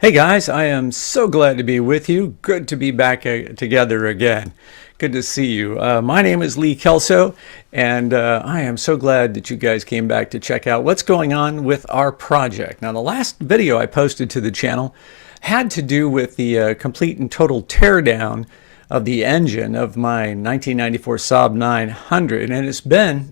Hey guys, I am so glad to be with you. Good to be back together again. Good to see you. My name is Lee Kelso, and I am so glad that you guys came back to check out what's going on with our project. Now, the last video I posted to the channel had to do with the complete and total teardown of the engine of my 1994 Saab 900, and it's been,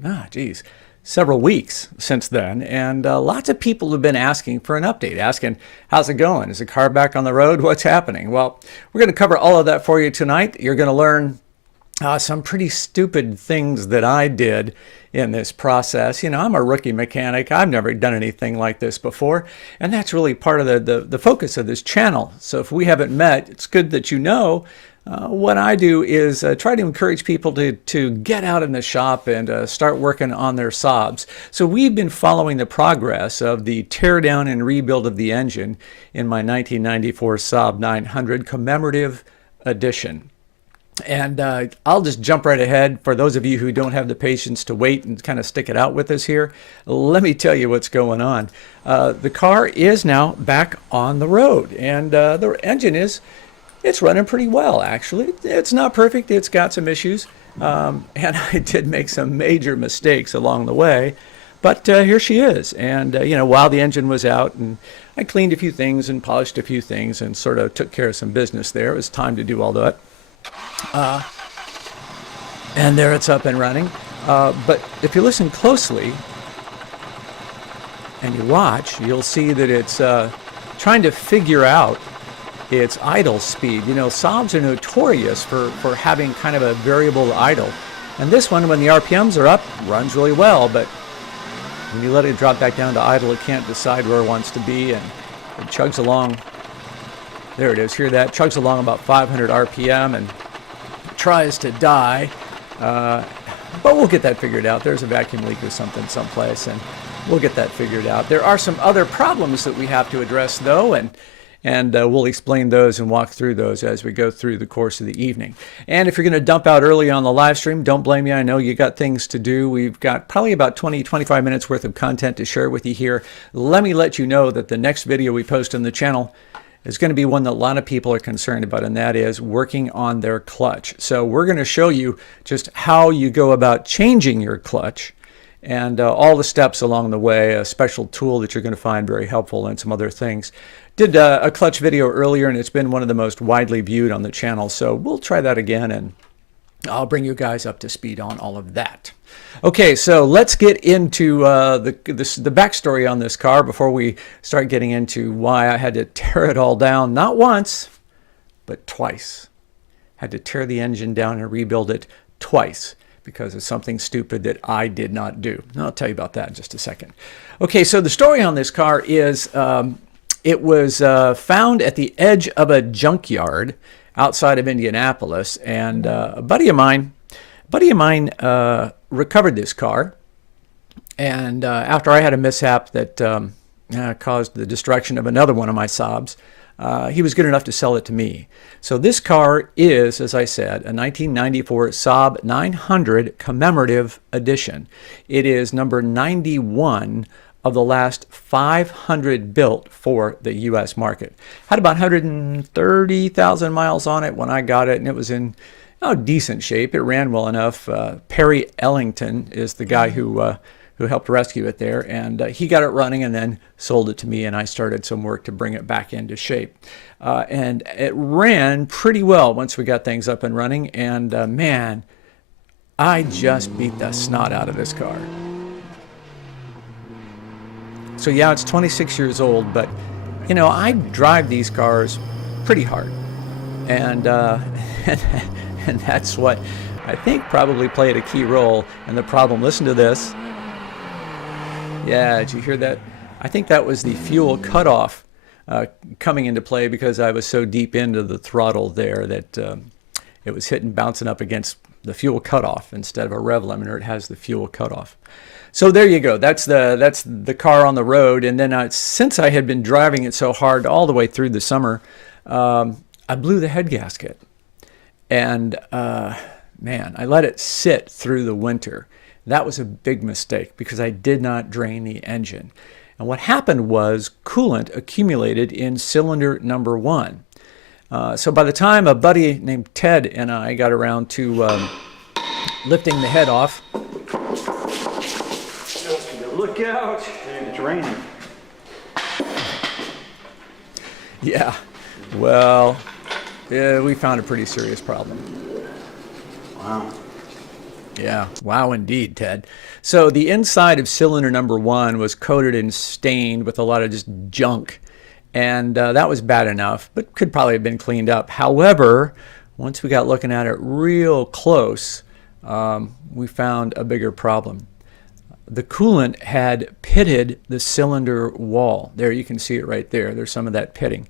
several weeks since then, and lots of people have been asking for an update, asking, how's it going? Is the car back on the road? What's happening? Well, we're going to cover all of that for you tonight. You're going to learn some pretty stupid things that I did in this process. You know, I'm a rookie mechanic. I've never done anything like this before, and that's really part of the focus of this channel. So if we haven't met, it's good that you know what I do is try to encourage people to get out in the shop and start working on their Saabs. So we've been following the progress of the teardown and rebuild of the engine in my 1994 Saab 900 commemorative edition. And I'll just jump right ahead. For those of you who don't have the patience to wait and kind of stick it out with us here, let me tell you what's going on. The car is now back on the road, and the engine it's running pretty well, actually. It's not perfect. It's got some issues, and I did make some major mistakes along the way. But here she is, and you know, while the engine was out, and I cleaned a few things and polished a few things and sort of took care of some business there. It was time to do all that. And there it's up and running. But if you listen closely and you watch, you'll see that it's trying to figure out its idle speed. You know, Saabs are notorious for having kind of a variable idle. And this one, when the RPMs are up, runs really well, but when you let it drop back down to idle, it can't decide where it wants to be, and it chugs along. There it is, hear that? Chugs along about 500 RPM and tries to die. But we'll get that figured out. There's a vacuum leak or something someplace, and we'll get that figured out. There are some other problems that we have to address, though, and we'll explain those and walk through those as we go through the course of the evening. And if you're going to dump out early on the live stream, don't blame me. I know you got things to do. We've got probably about 20-25 minutes worth of content to share with you here. Let me let you know that the next video we post on the channel is going to be one that a lot of people are concerned about, and that is working on their clutch. So we're going to show you just how you go about changing your clutch and all the steps along the way, a special tool that you're going to find very helpful, and some other things. Did a clutch video earlier, and it's been one of the most widely viewed on the channel, so we'll try that again, and I'll bring you guys up to speed on all of that. Okay, so let's get into the backstory on this car before we start getting into why I had to tear it all down, not once, but twice. Had to tear the engine down and rebuild it twice because of something stupid that I did not do. And I'll tell you about that in just a second. Okay, so the story on this car is it was found at the edge of a junkyard outside of Indianapolis, and a buddy of mine recovered this car, and after I had a mishap that caused the destruction of another one of my Saabs, he was good enough to sell it to me. So this car is, as I said, a 1994 Saab 900 commemorative edition. It is number 91 of the last 500 built for the U.S. market. Had about 130,000 miles on it when I got it, and it was in decent shape. It ran well enough. Perry Ellington is the guy who helped rescue it there, and he got it running and then sold it to me, and I started some work to bring it back into shape. And it ran pretty well once we got things up and running, and man, I just beat the snot out of this car. So yeah, it's 26 years old, but you know, I drive these cars pretty hard, and and that's what I think probably played a key role in the problem. Listen to this. Yeah, did you hear that? I think that was the fuel cutoff coming into play because I was so deep into the throttle there that it was hitting, bouncing up against the fuel cutoff instead of a rev limiter. It has the fuel cutoff. So there you go. That's the car on the road. And then since I had been driving it so hard all the way through the summer, I blew the head gasket. And man, I let it sit through the winter. That was a big mistake because I did not drain the engine. And what happened was coolant accumulated in cylinder number 1. So by the time a buddy named Ted and I got around to lifting the head off, look out! It's raining. yeah, well, yeah, we found a pretty serious problem. Wow. Yeah, wow indeed, Ted. So the inside of cylinder number 1 was coated and stained with a lot of just junk. And that was bad enough, but could probably have been cleaned up. However, once we got looking at it real close, we found a bigger problem. The coolant had pitted the cylinder wall. There, you can see it right there. There's some of that pitting.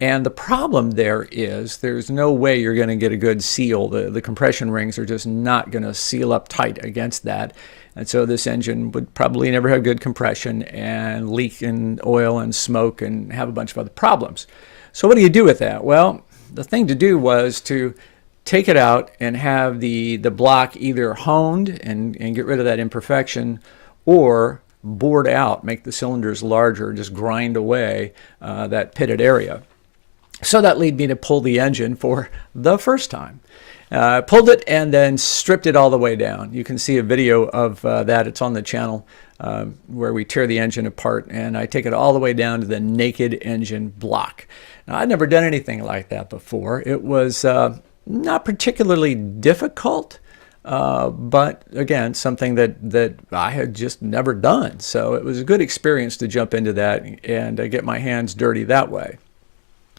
And the problem there is there's no way you're going to get a good seal. The compression rings are just not going to seal up tight against that. And so this engine would probably never have good compression and leak in oil and smoke and have a bunch of other problems. So what do you do with that? Well, the thing to do was to take it out and have the block either honed and get rid of that imperfection, or bored out, make the cylinders larger, just grind away that pitted area. So that led me to pull the engine for the first time. Pulled it and then stripped it all the way down. You can see a video of that. It's on the channel where we tear the engine apart, and I take it all the way down to the naked engine block. Now, I'd never done anything like that before. It was not particularly difficult, but again, something that I had just never done. So it was a good experience to jump into that and get my hands dirty that way.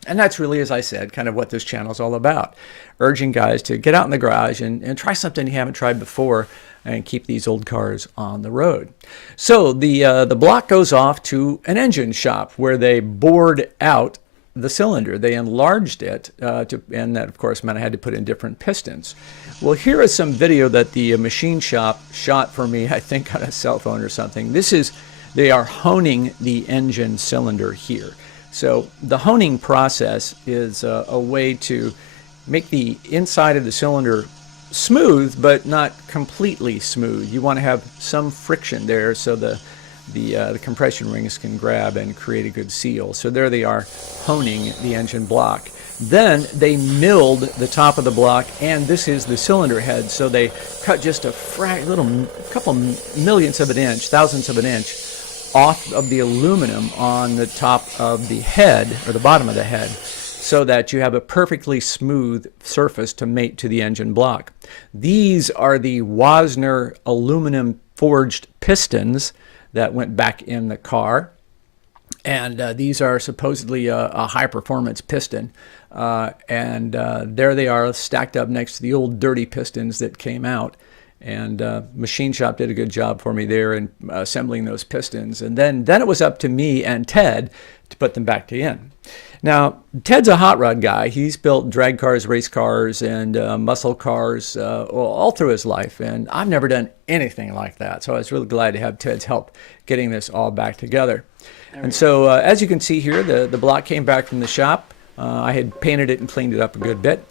And that's really, as I said, kind of what this channel is all about. Urging guys to get out in the garage and try something you haven't tried before and keep these old cars on the road. So the block goes off to an engine shop where they bored out the cylinder. They enlarged it, and that, of course, meant I had to put in different pistons. Well, here is some video that the machine shop shot for me, I think on a cell phone or something. They are honing the engine cylinder here. So the honing process is a way to make the inside of the cylinder smooth, but not completely smooth. You want to have some friction there so the compression rings can grab and create a good seal. So there they are, honing the engine block. Then they milled the top of the block, and this is the cylinder head. So they cut just a couple millionths of an inch, thousandths of an inch, off of the aluminum on the top of the head, or the bottom of the head, so that you have a perfectly smooth surface to mate to the engine block. These are the Wasner aluminum forged pistons that went back in the car. And these are supposedly a high-performance piston. And there they are stacked up next to the old dirty pistons that came out. And machine shop did a good job for me there in assembling those pistons. And then it was up to me and Ted to put them back in. Now, Ted's a hot rod guy. He's built drag cars, race cars, and muscle cars all through his life. And I've never done anything like that. So I was really glad to have Ted's help getting this all back together. And so as you can see here, the block came back from the shop. I had painted it and cleaned it up a good bit.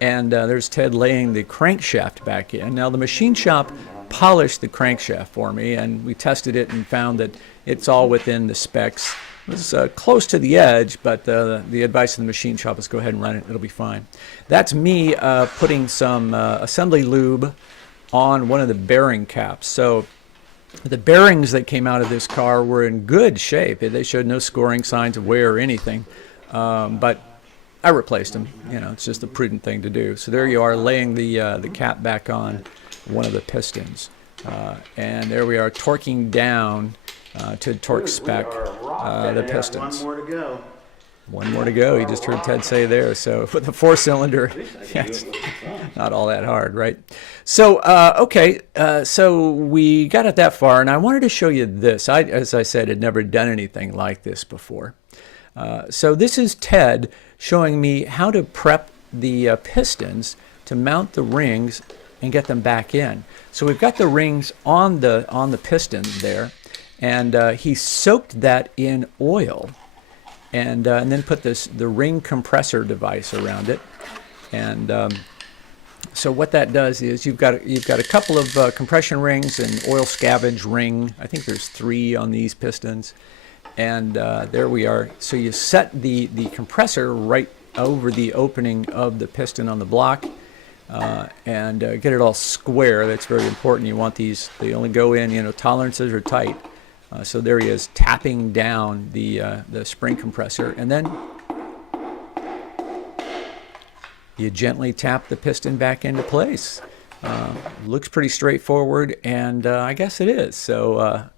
And there's Ted laying the crankshaft back in. Now, the machine shop polished the crankshaft for me, and we tested it and found that it's all within the specs. It was close to the edge, but the advice of the machine shop is go ahead and run it. It'll be fine. That's me putting some assembly lube on one of the bearing caps. So the bearings that came out of this car were in good shape. They showed no scoring signs of wear or anything, but I replaced them. You know, it's just a prudent thing to do. So there you are, laying the cap back on one of the pistons. And there we are, torquing down to torque spec the pistons. One more to go. One more to go. You just heard Ted say there. So with the 4-cylinder, yeah, it's not all that hard, right? So, okay, so we got it that far, and I wanted to show you this. As I said, had never done anything like this before. So this is Ted showing me how to prep the pistons to mount the rings and get them back in. So we've got the rings on the pistons there, and he soaked that in oil, and then put the ring compressor device around it, and So what that does is you've got a couple of compression rings and oil scavenge ring. I think there's 3 on these pistons, and there we are. So you set the compressor right over the opening of the piston on the block, and get it all square. That's very important. You want these, they only go in, tolerances are tight. So there he is, tapping down the spring compressor, and then you gently tap the piston back into place. Looks pretty straightforward, and I guess it is. So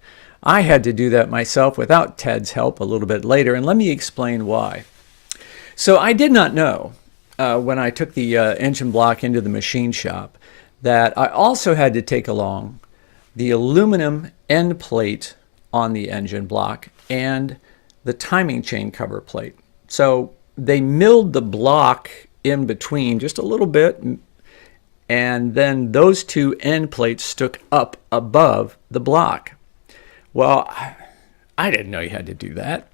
I had to do that myself without Ted's help a little bit later, and let me explain why. So I did not know when I took the engine block into the machine shop that I also had to take along the aluminum end plate on the engine block and the timing chain cover plate. So they milled the block in between just a little bit, and then those 2 end plates stuck up above the block. Well, I didn't know you had to do that.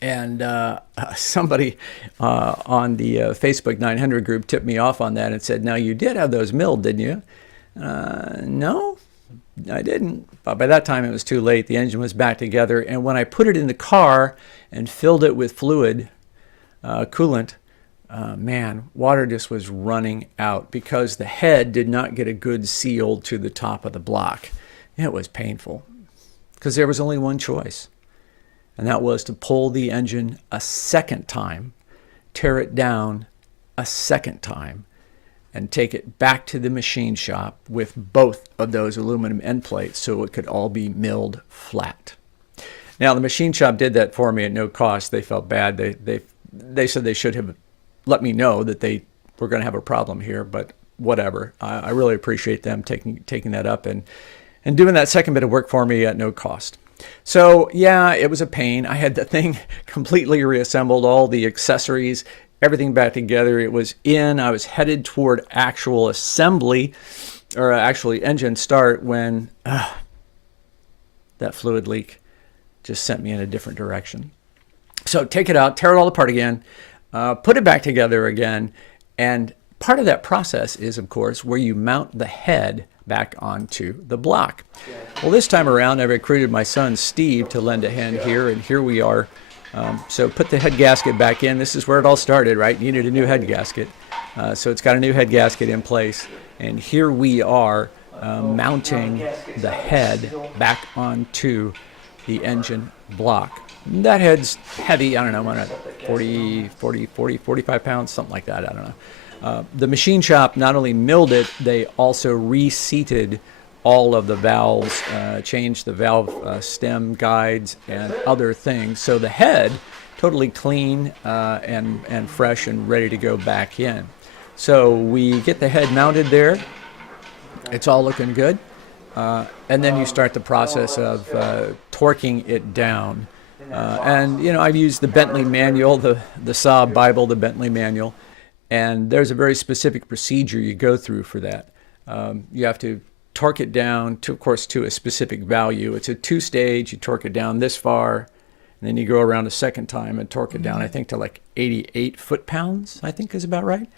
And somebody on the Facebook 900 group tipped me off on that and said, now you did have those milled, didn't you? No, I didn't. But by that time it was too late. The engine was back together. And when I put it in the car and filled it with fluid, coolant, man, water just was running out because the head did not get a good seal to the top of the block. It was painful because there was only one choice. And that was to pull the engine a second time, tear it down a second time, and take it back to the machine shop with both of those aluminum end plates so it could all be milled flat. Now, the machine shop did that for me at no cost. They felt bad. They said they should have let me know that they were going to have a problem here, but whatever. I really appreciate them taking that up and doing that second bit of work for me at no cost. So yeah, it was a pain. I had the thing completely reassembled, all the accessories, everything back together. It was in. I was headed toward actual assembly, or actually engine start, when that fluid leak just sent me in a different direction. So take it out, tear it all apart again, put it back together again, and part of that process is, of course, where you mount the head back onto the block. Well, this time around, I recruited my son Steve to lend a hand here, and here we are. So put the head gasket back in. This is where it all started, right? You needed a new head gasket. So it's got a new head gasket in place, and here we are mounting the head back onto the engine block. That head's heavy, I don't know, 45 pounds, something like that, I don't know. The machine shop not only milled it, they also reseated all of the valves, changed the valve stem guides and other things. So the head, totally clean and fresh and ready to go back in. So we get the head mounted there. It's all looking good. And then you start the process of torquing it down. And, I've used the Bentley manual, the SAAB Bible, the Bentley manual. And there's a very specific procedure you go through for that. You have to torque it down, of course, to a specific value. It's a 2-stage. You torque it down this far, and then you go around a second time and torque it down, I think, to like 88 foot-pounds, I think is about right.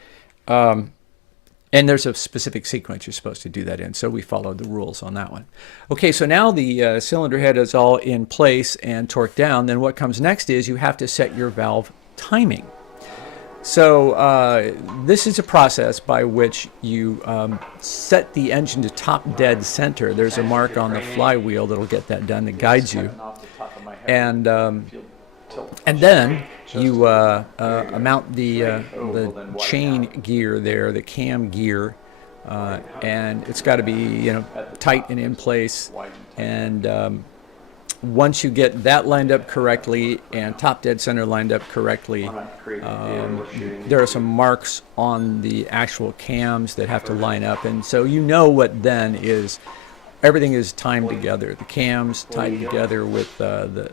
And there's a specific sequence you're supposed to do that in, so we followed the rules on that one. Okay, so now the cylinder head is all in place and torqued down. Then what comes next is you have to set your valve timing. So this is a process by which you set the engine to top dead center. There's a mark on the flywheel that'll get that done, that guides you. And then you mount the chain gear there, the cam gear, and it's got to be tight and in place. And once you get that lined up correctly and top dead center lined up correctly, there are some marks on the actual cams that have to line up, and so what then is everything is timed together. The cams tied together with the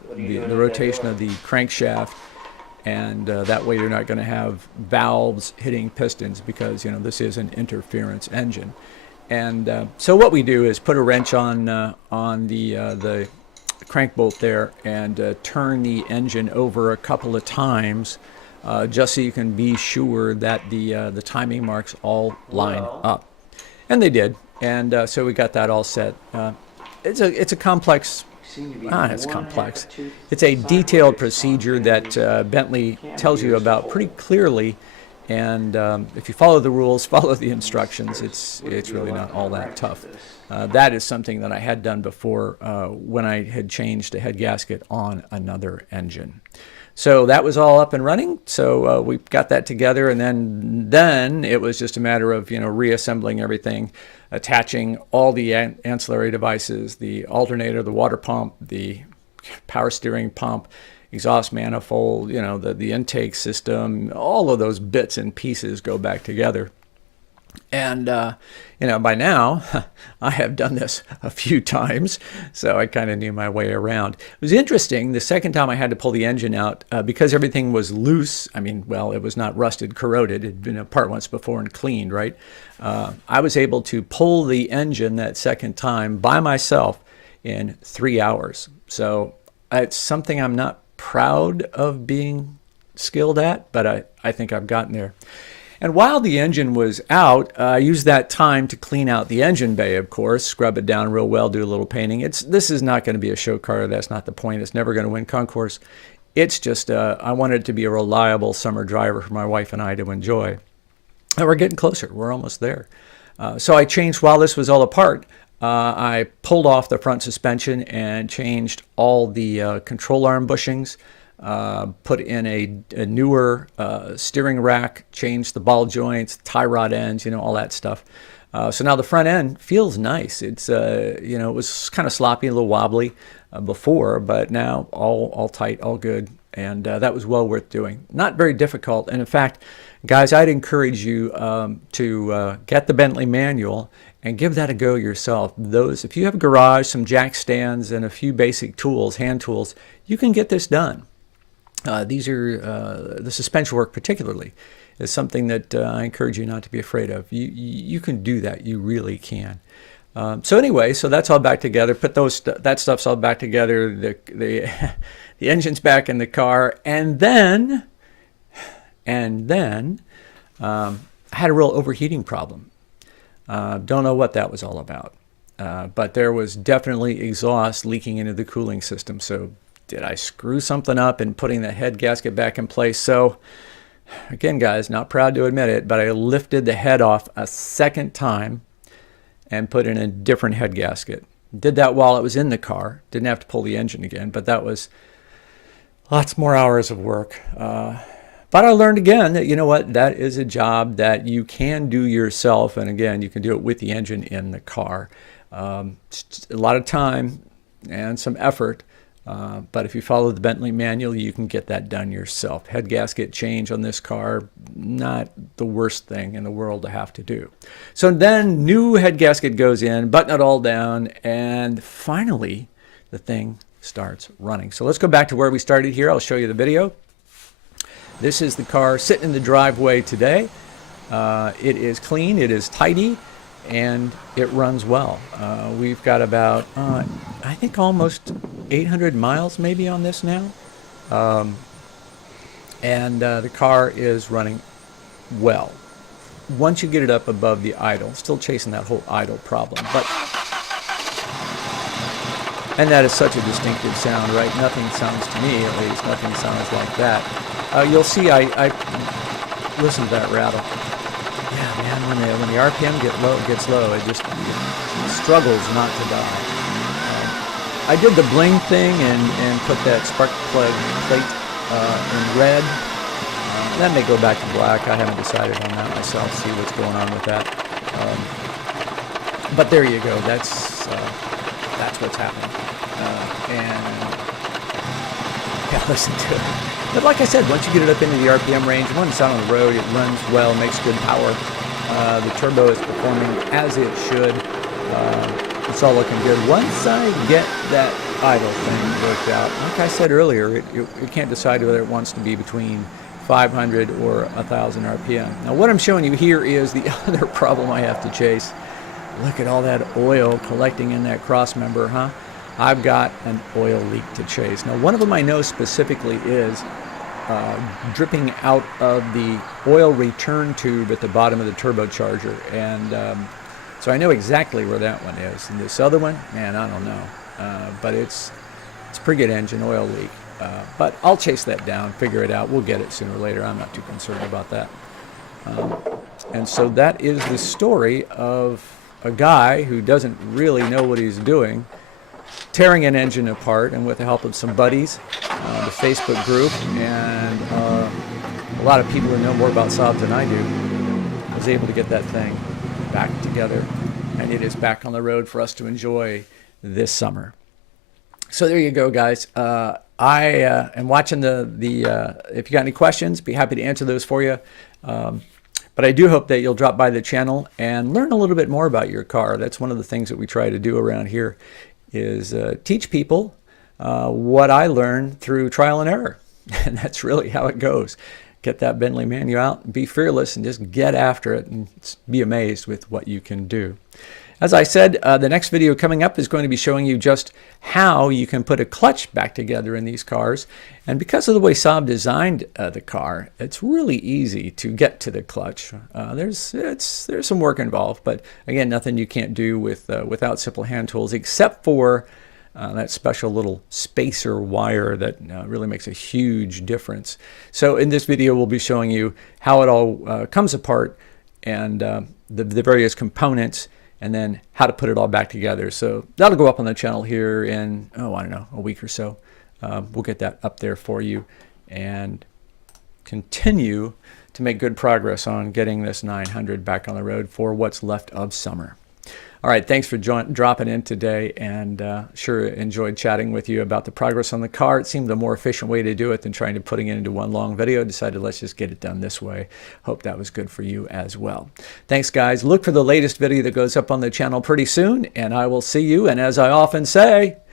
rotation of the crankshaft, and that way you're not going to have valves hitting pistons because this is an interference engine. And so what we do is put a wrench on the crank bolt there and turn the engine over a couple of times just so you can be sure that the timing marks all line up. And they did, and so we got that all set. It's a complex. It's complex. It's a detailed procedure that Bentley tells you about pretty clearly, and if you follow the rules, follow the instructions, it's really not all that tough. That is something that I had done before when I had changed a head gasket on another engine. So that was all up and running. So we got that together, and then it was just a matter of reassembling everything, attaching all the ancillary devices, the alternator, the water pump, the power steering pump, exhaust manifold, the intake system. All of those bits and pieces go back together. And, by now, I have done this a few times, so I kind of knew my way around. It was interesting, the second time I had to pull the engine out, because everything was loose. I mean, well, it was not rusted, corroded. It had been apart once before and cleaned, right? I was able to pull the engine that second time by myself in 3 hours. So it's something I'm not proud of being skilled at, but I think I've gotten there. And while the engine was out, I used that time to clean out the engine bay, of course, scrub it down real well, do a little painting. This is not going to be a show car. That's not the point. It's never going to win concourse. It's just I wanted it to be a reliable summer driver for my wife and I to enjoy. And we're getting closer. We're almost there. So I changed, while this was all apart, I pulled off the front suspension and changed all the control arm bushings. Put in a newer steering rack, changed the ball joints, tie rod ends, all that stuff. So now the front end feels nice. It's it was kind of sloppy, a little wobbly before, but now all tight, all good, and that was well worth doing. Not very difficult, and in fact, guys, I'd encourage you to get the Bentley manual and give that a go yourself. If you have a garage, some jack stands, and a few basic tools, hand tools, you can get this done. These are the suspension work particularly is something that I encourage you not to be afraid of. You can do that. You really can. So anyway, so that's all back together. Put that stuff's all back together. The engine's back in the car, and then I had a real overheating problem. Don't know what that was all about, but there was definitely exhaust leaking into the cooling system. So did I screw something up in putting the head gasket back in place? So again, guys, not proud to admit it, but I lifted the head off a second time and put in a different head gasket. Did that while it was in the car. Didn't have to pull the engine again, but that was lots more hours of work. But I learned again that, that is a job that you can do yourself. And again, you can do it with the engine in the car. It's a lot of time and some effort. But if you follow the Bentley manual, you can get that done yourself. Head gasket change on this car, not the worst thing in the world to have to do. So then new head gasket goes in, button it all down, and finally the thing starts running. So let's go back to where we started here. I'll show you the video. This is the car sitting in the driveway today. It is clean, it is tidy, and it runs well. We've got about, I think almost 800 miles maybe on this now. And the car is running well. Once you get it up above the idle, still chasing that whole idle problem. And that is such a distinctive sound, right? Nothing sounds, to me at least, nothing sounds like that. You'll see I listen to that rattle. Yeah, man, when the RPM gets low, it just struggles not to die. I did the bling thing and put that spark plug plate in red. That may go back to black. I haven't decided on that myself. See what's going on with that. But there you go. That's what's happening. Yeah, listen to it. But like I said, once you get it up into the RPM range, once it's out on the road, it runs well, makes good power. The turbo is performing as it should. It's all looking good. Once I get that idle thing worked out, like I said earlier, it can't decide whether it wants to be between 500 or 1,000 RPM. Now what I'm showing you here is the other problem I have to chase. Look at all that oil collecting in that cross member, huh? I've got an oil leak to chase. Now one of them I know specifically is dripping out of the oil return tube at the bottom of the turbocharger. And so I know exactly where that one is. And this other one, man, I don't know. But it's a pretty good engine oil leak. But I'll chase that down, figure it out. We'll get it sooner or later. I'm not too concerned about that. And so that is the story of a guy who doesn't really know what he's doing, tearing an engine apart, and with the help of some buddies, the Facebook group, and a lot of people who know more about Saabs than I do, was able to get that thing back together, and it is back on the road for us to enjoy this summer. So there you go, guys. I am watching if you got any questions, be happy to answer those for you. But I do hope that you'll drop by the channel and learn a little bit more about your car. That's one of the things that we try to do around here, is teach people what I learned through trial and error. And that's really how it goes. Get that Bentley manual out, be fearless, and just get after it and be amazed with what you can do. As I said, the next video coming up is going to be showing you just how you can put a clutch back together in these cars. And because of the way Saab designed the car, it's really easy to get to the clutch. There's some work involved, but again, nothing you can't do without simple hand tools, except for that special little spacer wire that really makes a huge difference. So in this video, we'll be showing you how it all comes apart, and the various components, and then how to put it all back together. So that'll go up on the channel here in, I don't know, a week or so. We'll get that up there for you and continue to make good progress on getting this 900 back on the road for what's left of summer. All right, thanks for dropping in today, and sure enjoyed chatting with you about the progress on the car. It seemed a more efficient way to do it than trying to putting it into one long video. Decided let's just get it done this way. Hope that was good for you as well. Thanks, guys. Look for the latest video that goes up on the channel pretty soon, and I will see you. And as I often say,